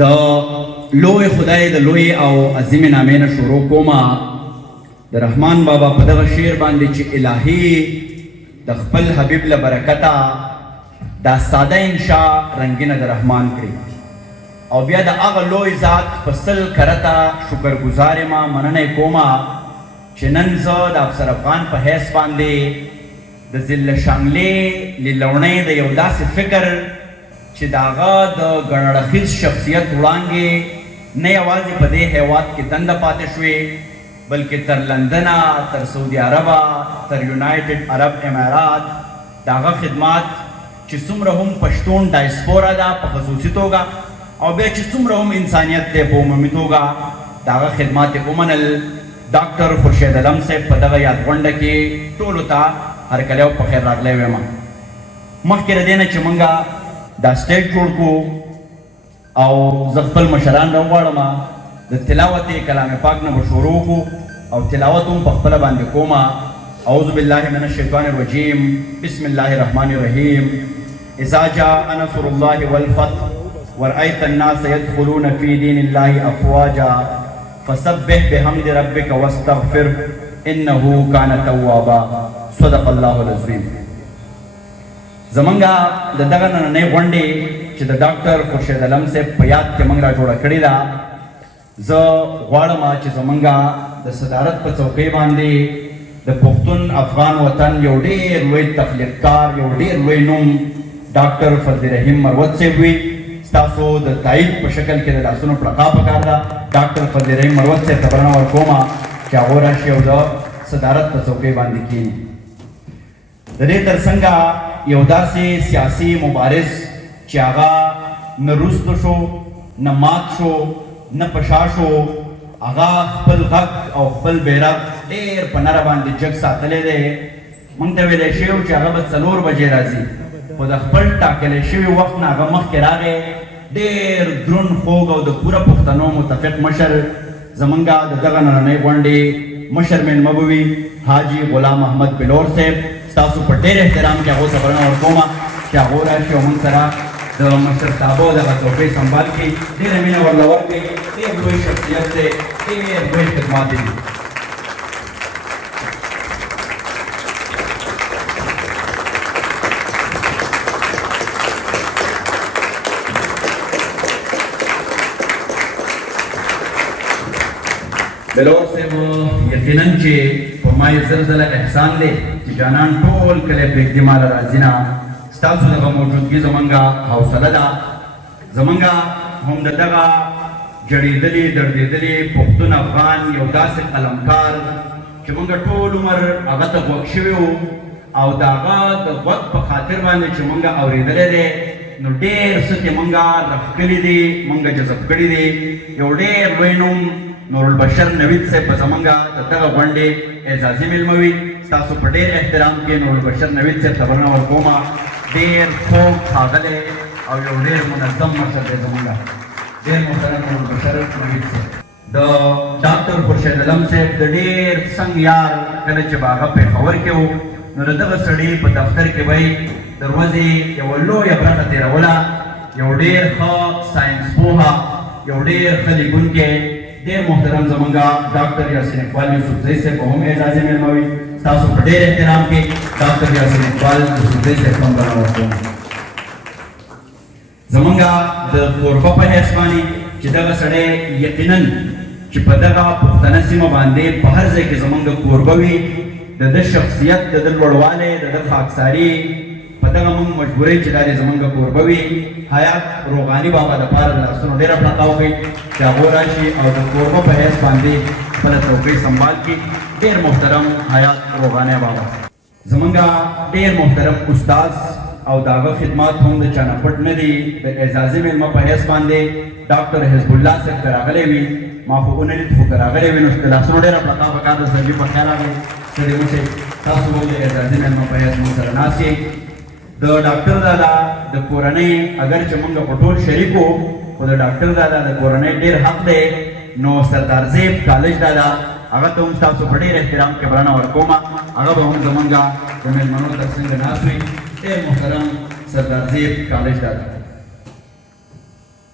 د لوی خدای د لوی او عظیم نامې نه شروع کومه د رحمان بابا په دغه شعر باندې چې الهي د خپل حبیب له برکته دا ساده انشاء رنګینه د رحمان کړي او بیا د هغه لوی ذات په سل کرته شکرګزار یم مننه کومه چې نن زه د افسر افغان په حیث باندې د ضلع شانګلې لیلوڼۍ د یو داسې فکر چې د هغه د ګڼړخیز شخصیت وړانګې نه یوازې په دې هیواد کې دنده پاتې شوې بلکې تر لندنه تر سعودي عربه تر یونایټډ عرب امارات د هغه خدمات چې څومره هم پښتون ډایسپورا ده په خصوصي توګه او بیا چې څومره هم انسانیت دی په عمومي توګه د هغه خدمات یې ومنل ډاکټر خورشید علم صاحب په دغه یادغونډه کې ټولو ته هرکلی او په خیر راغلی وایم مخکې له دې نه چې موږ دا سټیج جوړ کړو او زه خپل مشران راوغواړم د تلاوت کلام پاک نه به شروع کړو او تلاوت هم په خپله باندې کوم اعوذ بالله من الشیطان الرجیم بسم الله الرحمن الرحیم اذا جاء نصر الله والفتح ورأيت الناس يدخلون في دين الله افواجا فسبح بحمد ربك واستغفر انه كان توابا صدق الله العظیم زمونږه د دغه نننۍ غونډې چې د ډاکټر خورشید علم صاحب په یاد کې موږ را جوړه کړې ده زه غواړم چې زمونږه د صدارت په چوکۍ باندې د پښتون افغان وطن یو ډېر لوی تخلیقکار یو ډېر لوی نوم ډاکټر فضل رحیم مروت صاحب وي ستاسو د تایید په شکل کې د لاسونو پړقا پکار ده ډاکټر فضل رحیم مروت صاحب ته بلنه ورکوم چې هغه راشي او د صدارت په چوکۍ باندې کښېني د دې تر څنګه یو داسې سیاسي مبارز چې هغه نه وروسته شو نه مات شو نه پشا شو هغه خپل غږ او خپل بیرغ ډېر په نره باندې جګ ساتلی دی موږ ته ویلی شوي چې هغه به 4 بجې راځي خو د خپل ټاکلی شوي وخت نه هغه مخکې راغی ډېر دروند خوږ او د پوره پښتنو متفق مشر زمونږ د دغه نننۍ غونډې مشر میلمه به وي حاجي غلام محمد بلور صاحب ستاسو په ډېر احترام کې هغو ته بلنه ورکوم چې هغو راشي او موږ سره د مشرتابه دغه چوکۍ سنبال کړي ډېره مینه ورله ورکړي ډېر لوی شخصیت دی ډېر لوی خدمات دي بلور صاحب یقینا چې په ما یې زلزله احسان دی چې جانان ټول کلی پرېږدي ماله راځي نه ستاسو دغه موجودګي زمونږه حوصله ده زمونږه هم د دغه جړېدلي دردېدلي پښتون افغان یو داسې قلمکار چې مونږ ټول عمر هغه ته غوږ شوي وو او د هغه د غوږ په خاطر باندې چې مونږ اورېدلی دی نو ډېر څه چې مونږ رښکلي دي مونږ جذب کړي دي یو ډېر لوی نوم نورالبشر نوید صاحب به زمونږه د دغه غونډې اعزازي میلمه وي ستاسو په ډېر احترام کې نورالبشر نوید صاحب ته بلنه ورکوم ډېر خوږ ښاغلی او یو ډېر منظم مشر دی زمونږه ډېر محترم نورالبشر نوید صاحب د ډاکټر خورشید علم صاحب د ډېر څنګ یار کله چې به هغه پېښور کې و نو د دغه سړي په دفتر کې به یې د ورځې یوه لویه برخه تېروله یو ډېر ښه ساینس پوهه یو ډېر ښه لیکونکی ډېر محترم زمونږه ډاکټر یاسین اقبال یوسفزۍ صاحب به هم اعزازي میلمه وي ستاسو په ډېر احترام کې ډاکټر یاسین اقبال یوسفزۍ صاحب ته هم بلنه ورکوم زمونږه د کوربه په حیث باندې چې دغه سړی یقینا چې په دغه پښتنه سیمه باندې په هر ځای کې زمونږ کوربه وي د ده شخصیت د ده لوړوالی د ده خاکساري په دغه موږ مجبورۍ چې دا دی زمونږ کوربه وي حیات روغاني بابا دپاره د لاسونو ډېره پړقا وکړئ چې هغو راشي او د کوربه په حیث باندې خپله چوکۍ سنبال کړي ډېر محترم حیات روغاني بابا زمونږ ډېر محترم استاذ او د هغه خدمات هم د چا نه پټ نه دي د اعزازي میلمه په حیث باندې ډاکټر حزب الله صاحب که راغلی وي ما خو ونه لید خو که راغلی وي نو د لاسونو ډېره پړقا پکار د سړي په خیال راغلی ستړي اوسئ تاسو هم د اعزازي میلمه په حیث موږ سره ناست یئ د ډاکټر دادا د کورنۍ اگر چې موږ په ټول شریک وو خو د ډاکټر دادا د کورنۍ ډېر حق دی نو سردار زیب کالج دادا هغه ته هم ستاسو په ډېر احترام کې بلنه ورکوم هغه به هم زمونږه د میلمنو تر څنګ ناست وي ډېر محترم سردار زیب کالج دادا